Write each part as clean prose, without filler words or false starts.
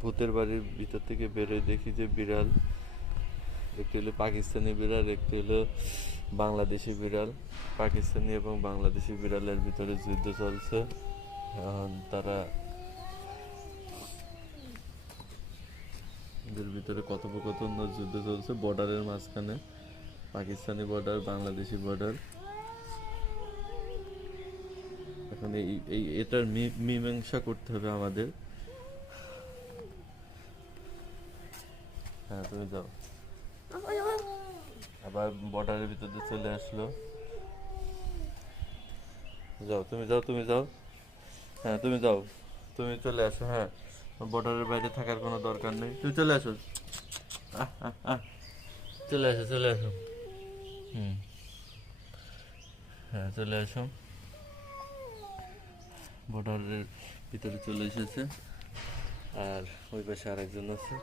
ভূতের বাড়ির ভিতর থেকে বেরোয় দেখি যে বিড়াল, একটি হলো পাকিস্তানি বিড়াল, একটি হলো বাংলাদেশি বিড়াল। পাকিস্তানি এবং বাংলাদেশি বিড়ালের ভিতরে যুদ্ধ চলছে। এখন তারা এদের ভিতরে কথোপকথন যুদ্ধ চলছে বর্ডারের মাঝখানে, পাকিস্তানি বর্ডার বাংলাদেশি বর্ডার। এখন এটার মীমাংসা করতে হবে আমাদের। হ্যাঁ তুমি যাও, আবার বর্ডারের ভিতরে চলে আসলো। যাও তুমি যাও, তুমি যাও, হ্যাঁ তুমি যাও, তুমি চলে আসো। হ্যাঁ, বর্ডারের বাইরে থাকার কোনো দরকার নেই, তুমি চলে আসো। চলে আসো, চলে আসো। হুম, হ্যাঁ চলে আসো। বর্ডারের ভিতরে চলে এসেছে, আর ওই পাশে আরেকজন আছে।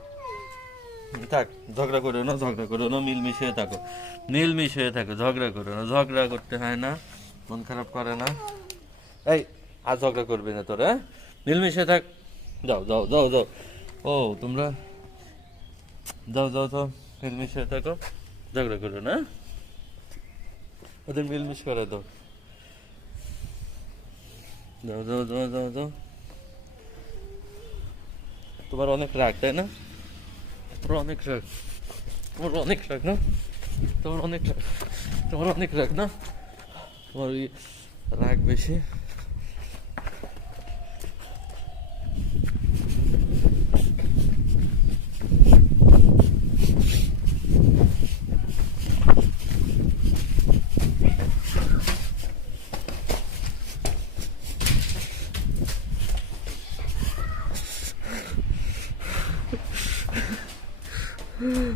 থাক, ঝগড়া করো না, ঝগড়া করো না, মিলমিশ হয়ে থাকো, মিলমিশ হয়ে থাকো, ঝগড়া করো না, ঝগড়া করতে হয় না, মন খারাপ করে না। এই, আর ঝগড়া করবি না তোরা, হ্যাঁ? মিলমিশ হয়ে থাক। যাও যাও যাও যাও। ও তোমরা যাও যাও যাও, মিলমিশ হয়ে থাকো, ঝগড়া করো না, ওদের মিলমিশ করে দাও। যাও যাও যাও যাও যাও। তোমার অনেক রাগ তাই না? তোমার অনেক রাগ, তোমার অনেক রাগ না? তোমার অনেক রাগ, তোমার অনেক রাগ না? তোমার ওই রাগ বেশি।